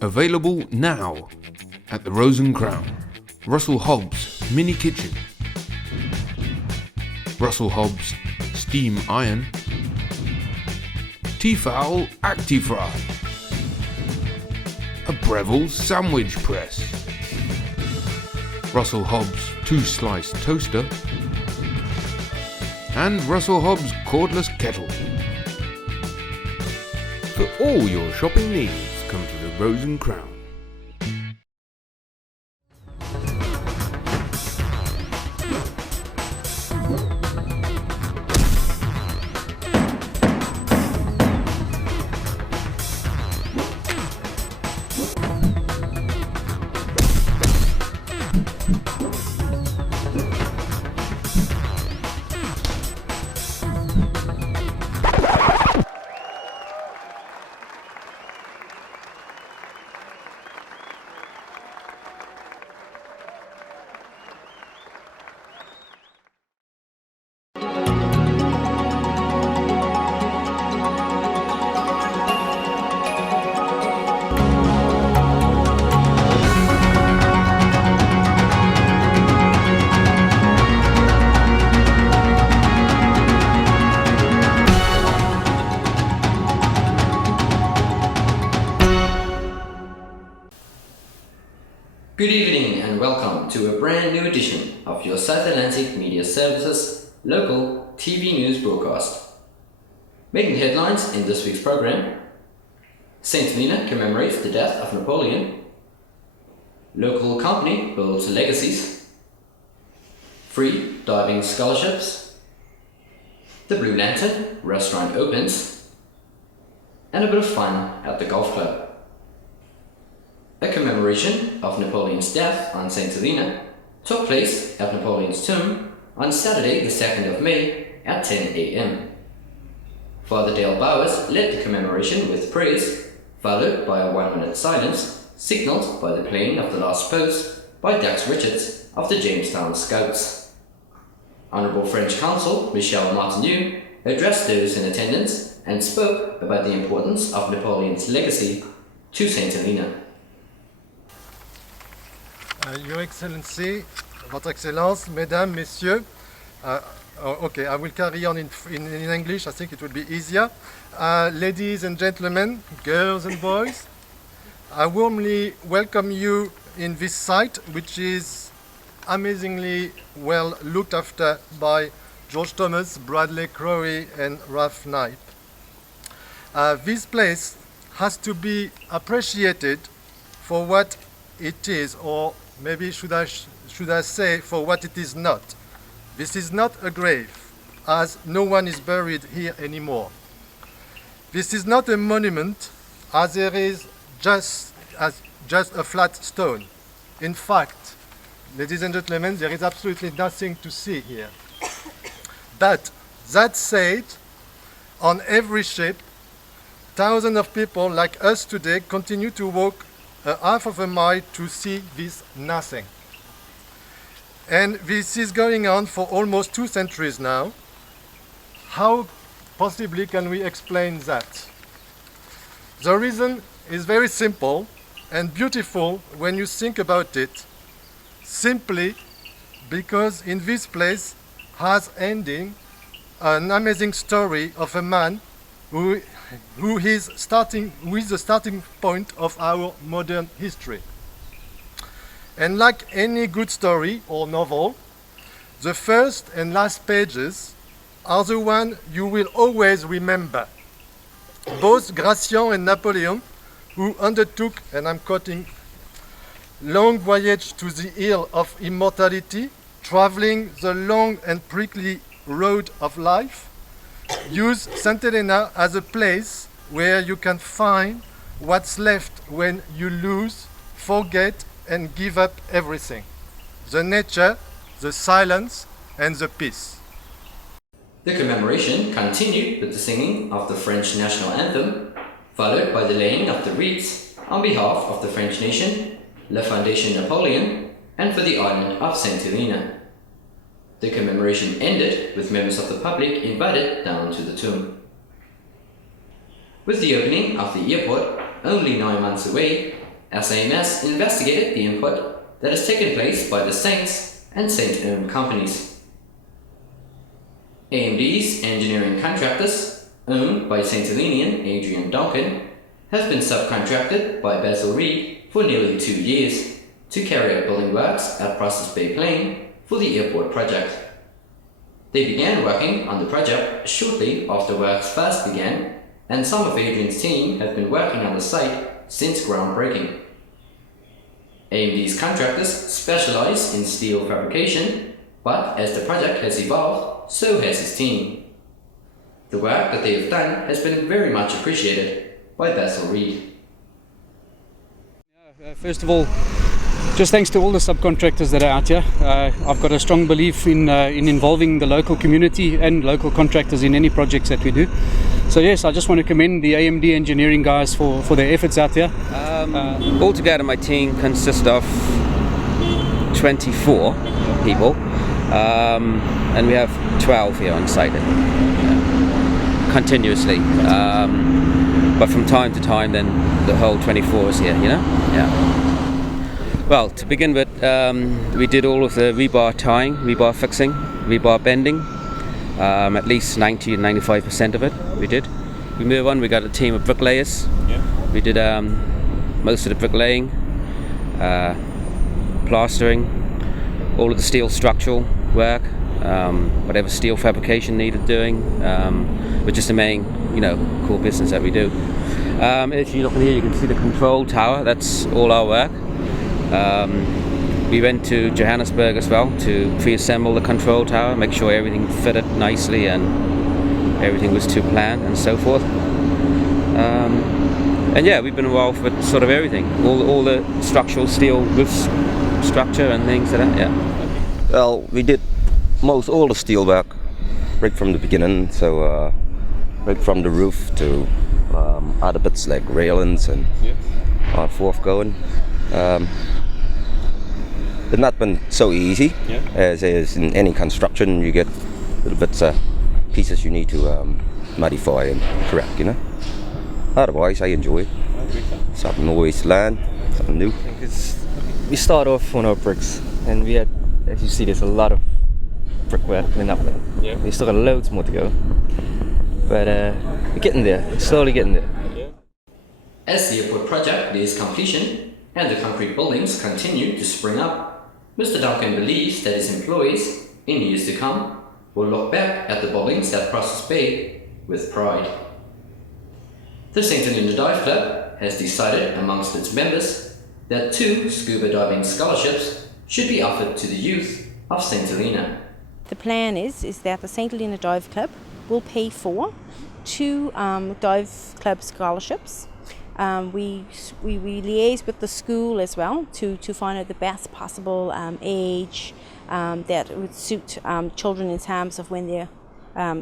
Available now at the Rose and Crown. Russell Hobbs Mini Kitchen. Russell Hobbs Steam Iron. Tefal Actifry. A Breville Sandwich Press. Russell Hobbs 2-slice toaster. And Russell Hobbs cordless kettle. For all your shopping needs, come to the Rose and Crown. Good evening and welcome to a brand new edition of your South Atlantic Media Services local TV news broadcast. Making headlines in this week's program: St Helena commemorates the death of Napoleon, local company builds legacies, free diving scholarships, the Blue Lantern restaurant opens, and a bit of fun at the golf club. A commemoration of Napoleon's death on St Helena took place at Napoleon's tomb on Saturday the 2nd of May at 10 a.m. Father Dale Bowers led the commemoration with praise, followed by a 1-minute silence, signalled by the playing of the last pose by Dax Richards of the Jamestown Scouts. Honourable French Consul Michel Martineau addressed those in attendance and spoke about the importance of Napoleon's legacy to St Helena. Your Excellency, Votre Excellence, Mesdames, Messieurs, okay, I will carry on in English, I think it will be easier. Ladies and gentlemen, girls and boys, I warmly welcome you in this site, which is amazingly well looked after by George Thomas, Bradley Crowley and Ralph Knipe. This place has to be appreciated for what it is, or maybe should I say for what it is not. This is not a grave, as no one is buried here anymore. This is not a monument, as there is just a flat stone. In fact, ladies and gentlemen, there is absolutely nothing to see here. But that said, on every ship, thousands of people like us today continue to walk a half of a mile to see this nothing. And this is going on for almost 2 centuries now. How possibly can we explain that? The reason is very simple and beautiful when you think about it. Simply because in this place has ending an amazing story of a man who is the starting point of our modern history. And like any good story or novel, the first and last pages are the one you will always remember. Both Gratian and Napoleon, who undertook, and I'm quoting, long voyage to the hill of immortality, traveling the long and prickly road of life, use St Helena as a place where you can find what's left when you lose, forget, and give up everything: the nature, the silence, and the peace. The commemoration continued with the singing of the French national anthem, followed by the laying of the wreaths on behalf of the French nation, La Fondation Napoleon, and for the island of St Helena. The commemoration ended with members of the public invited down to the tomb. With the opening of the airport, only 9 months away, SAMS investigated the input that has taken place by the Saints and Saint-owned companies. AMD's engineering contractors, owned by St Helenian Adrian Duncan, have been subcontracted by Basil for nearly 2 years to carry out building works at Process Bay Plain for the airport project. They began working on the project shortly after works first began, and some of Adrian's team have been working on the site since groundbreaking. AMD's contractors specialize in steel fabrication, but as the project has evolved, so has his team. The work that they have done has been very much appreciated by Basil Reed. First of all, just thanks to all the subcontractors that are out here. I've got a strong belief in involving the local community and local contractors in any projects that we do. So yes, I just want to commend the AMD engineering guys for their efforts out here. Altogether my team consists of 24 people, and we have 12 here on site continuously. But from time to time then the whole 24 is here, Well, to begin with, we did all of the rebar tying, rebar fixing, rebar bending, at least 90 and 95% of it we did. We move on, we got a team of bricklayers. We did most of the bricklaying, plastering, all of the steel structural work, whatever steel fabrication needed doing, which is the main, core business that we do. If you look in here, you can see the control tower. That's all our work. We went to Johannesburg as well to pre-assemble the control tower, make sure everything fitted nicely and everything was to plan and so forth. And yeah, we've been involved with sort of everything, all the structural steel roof structure and things like that. Yeah. Well, we did all the steel work right from the beginning, so right from the roof to other bits like railings and forthgoing. It's not been so easy, as is in any construction. You get little bits of pieces you need to modify and correct, Otherwise, I enjoy it. Something always to learn, something new. We start off on our bricks, and we had, as you see, there's a lot of brickwork in up there. We still got loads more to go, but we're getting there, slowly getting there. As the airport project nears completion and the concrete buildings continue to spring up, Mr. Duncan believes that his employees, in years to come, will look back at the buildings at Process Bay with pride. The St Helena Dive Club has decided amongst its members that 2 scuba diving scholarships should be offered to the youth of St Helena. The plan is that the St Helena Dive Club will pay for 2 dive club scholarships. We liaise with the school as well to find out the best possible age that would suit children in terms of when they're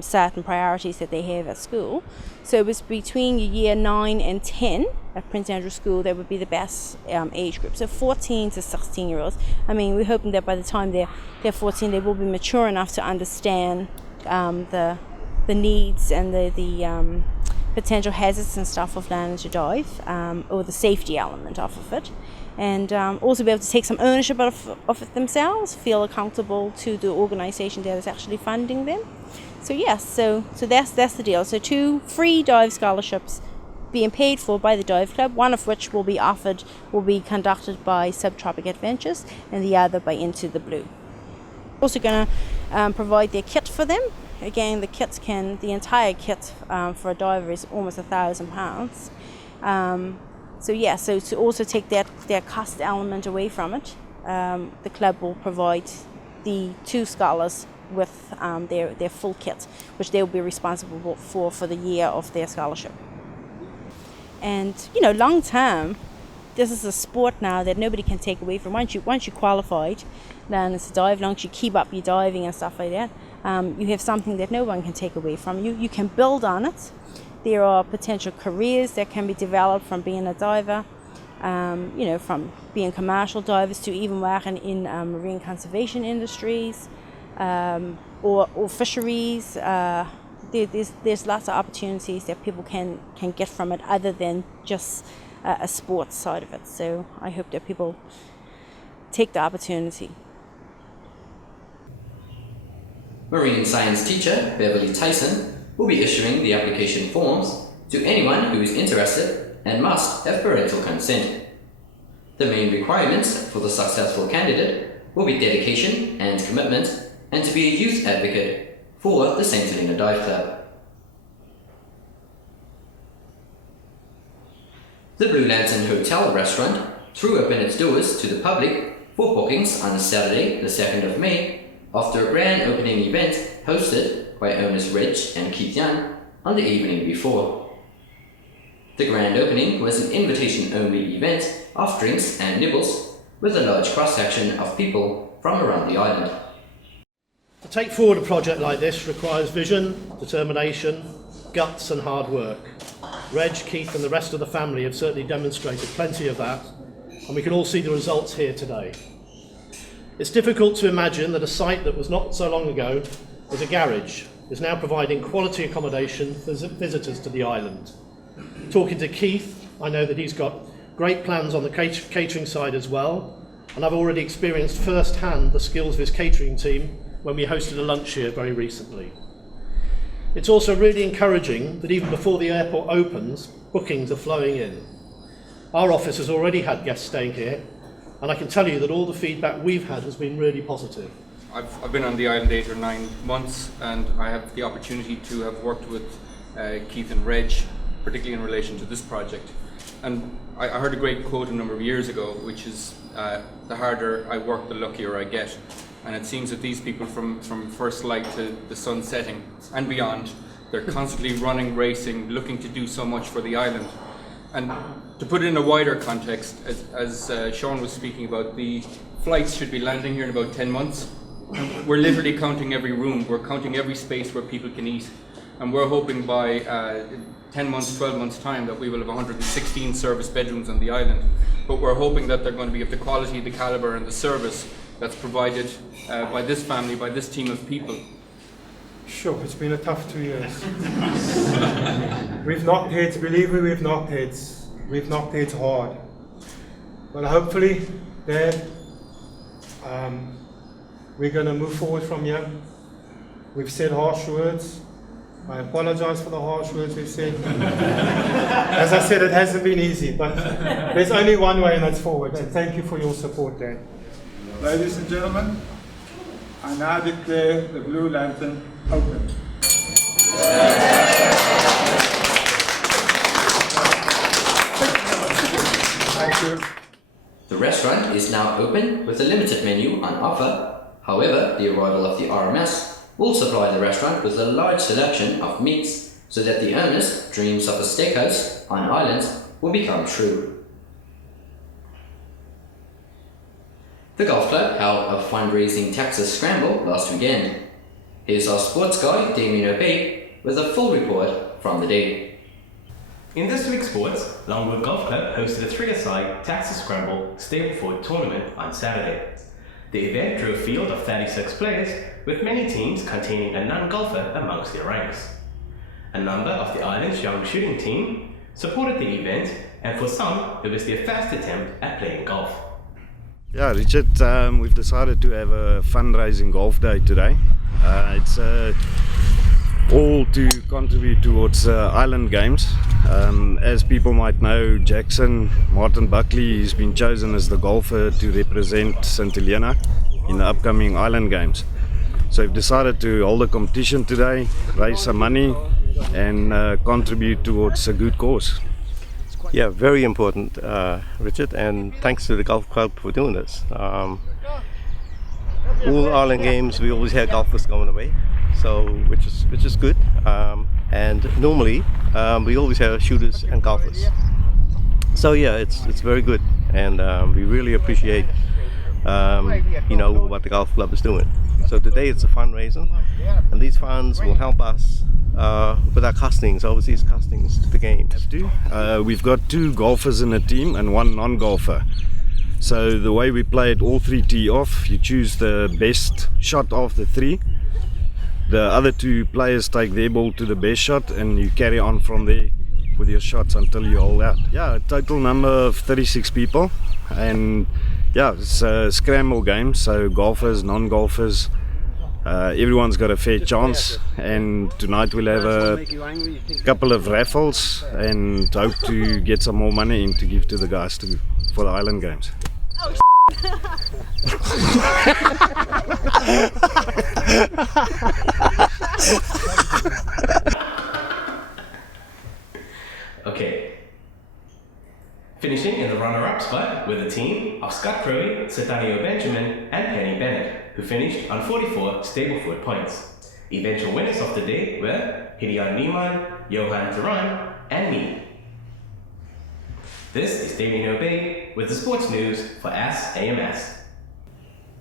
certain priorities that they have at school. So it was between year 9 and 10 at Prince Andrew School that would be the best age group. So 14 to 16 year olds. I mean, we're hoping that by the time they're 14, they will be mature enough to understand the needs and the potential hazards and stuff of learning to dive, or the safety element of it, and also be able to take some ownership of it themselves, feel accountable to the organization that is actually funding them. So yes, so that's the deal. So 2 free dive scholarships being paid for by the dive club, one of which will be conducted by Subtropic Adventures and the other by Into the Blue. Also going to provide their kit for them. Again, the entire kit for a diver is almost £1,000. So to also take that cost element away from it, the club will provide the 2 scholars with their full kit, which they will be responsible for the year of their scholarship. And long term, this is a sport now that nobody can take away from. Once you qualified, then it's a dive. Once you keep up your diving and stuff like that, you have something that no one can take away from you. You can build on it. There are potential careers that can be developed from being a diver, from being commercial divers to even working in marine conservation industries or fisheries. There's lots of opportunities that people can get from it, other than just a sports side of it. So I hope that people take the opportunity. Marine science teacher Beverly Tyson will be issuing the application forms to anyone who is interested and must have parental consent. The main requirements for the successful candidate will be dedication and commitment, and to be a youth advocate for the St Helena Dive Club. The Blue Lantern Hotel restaurant threw open its doors to the public for bookings on Saturday, the 2nd of May, after a grand opening event hosted by owners Reg and Keith on the evening before. The grand opening was an invitation-only event of drinks and nibbles, with a large cross-section of people from around the island. To take forward a project like this requires vision, determination, guts and hard work. Reg, Keith and the rest of the family have certainly demonstrated plenty of that, and we can all see the results here today. It's difficult to imagine that a site that was not so long ago was a garage is now providing quality accommodation for visitors to the island. Talking to Keith, I know that he's got great plans on the catering side as well, and I've already experienced firsthand the skills of his catering team when we hosted a lunch here very recently. It's also really encouraging that even before the airport opens, bookings are flowing in. Our office has already had guests staying here, and I can tell you that all the feedback we've had has been really positive. I've been on the island 8 or 9 months, and I have the opportunity to have worked with Keith and Reg, particularly in relation to this project. And I heard a great quote a number of years ago, which is, the harder I work, the luckier I get. And it seems that these people from first light to the sun setting and beyond, they're constantly running, racing, looking to do so much for the island. And to put it in a wider context, as Sean was speaking about, the flights should be landing here in about 10 months. We're literally counting every room, we're counting every space where people can eat. And we're hoping by 10 months, 12 months time that we will have 116 service bedrooms on the island. But we're hoping that they're going to be of the quality, the calibre and the service that's provided by this family, by this team of people. Sure, it's been a tough 2 years. We've knocked heads, believe me, we've knocked heads. We've knocked heads hard. But hopefully, Dad, we're going to move forward from here. We've said harsh words. I apologize for the harsh words we've said. As I said, it hasn't been easy, but there's only one way, and that's forward. And thank you for your support, Dad. Ladies and gentlemen, I now declare the Blue Lantern open. Thank you. The restaurant is now open with a limited menu on offer. However, the arrival of the RMS will supply the restaurant with a large selection of meats so that the owners' dreams of a steakhouse on islands will become true. The golf club held a fundraising Texas scramble last weekend. Here's our sports guy Damien O'Bay with a full report from the day. In this week's sports, Longwood Golf Club hosted a 3-a-side Texas Scramble Stableford tournament on Saturday. The event drew a field of 36 players, with many teams containing a non-golfer amongst their ranks. A number of the island's young shooting team supported the event, and for some, it was their first attempt at playing golf. Yeah, Richard, we've decided to have a fundraising golf day today. It's all to contribute towards island games. As people might know, Jackson Martin Buckley has been chosen as the golfer to represent St Helena in the upcoming island games. So we've decided to hold a competition today, raise some money and contribute towards a good cause. Yeah, very important, Richard, and thanks to the golf club for doing this. All island games, we always have golfers going away, so which is good. And normally, we always have shooters and golfers. So yeah, it's very good, and we really appreciate what the golf club is doing. So today it's a fundraiser, and these funds will help us with our castings, overseas castings to the games. We've got 2 golfers in a team and 1 non-golfer. So the way we play it, all 3 tee off, you choose the best shot of the 3. The other 2 players take their ball to the best shot and you carry on from there with your shots until you hold out. Yeah, a total number of 36 people, and yeah, it's a scramble game, so golfers, non-golfers, everyone's got a fair chance. And tonight we'll have a couple of raffles and hope to get some more money in to give to the guys for the island games. Okay. Finishing in the runner-up spot with a team of Scott Crowley, Sathanio Benjamin and Penny Bennett, who finished on 44 Stableford points. Eventual winners of the day were Hidion Niemann, Johan Turan and me. This is Damien Obey with the sports news for AMS.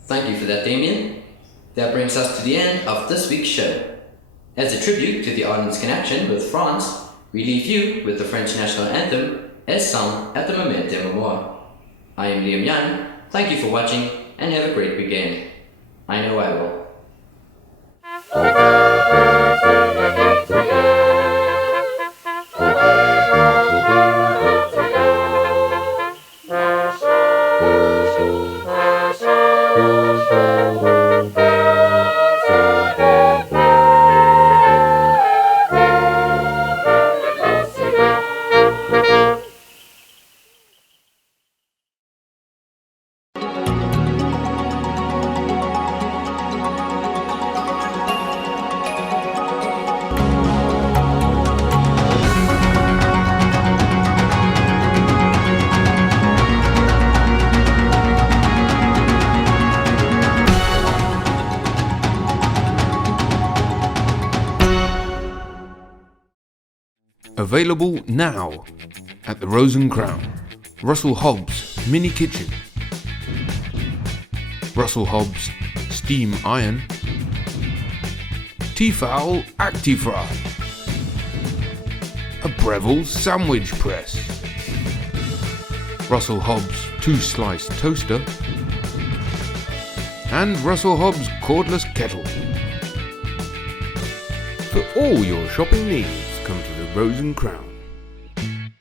Thank you for that, Damien. That brings us to the end of this week's show. As a tribute to the island's connection with France, we leave you with the French national anthem as sung at the Moment des Mémoires. I am Liam Yan, thank you for watching and have a great weekend. I know I will. Available now at the Rose and Crown. Russell Hobbs Mini Kitchen. Russell Hobbs Steam Iron. Tefal Actifry. A Breville Sandwich Press. Russell Hobbs 2-slice Toaster. And Russell Hobbs Cordless Kettle. For all your shopping needs, come to the Rose and Crown.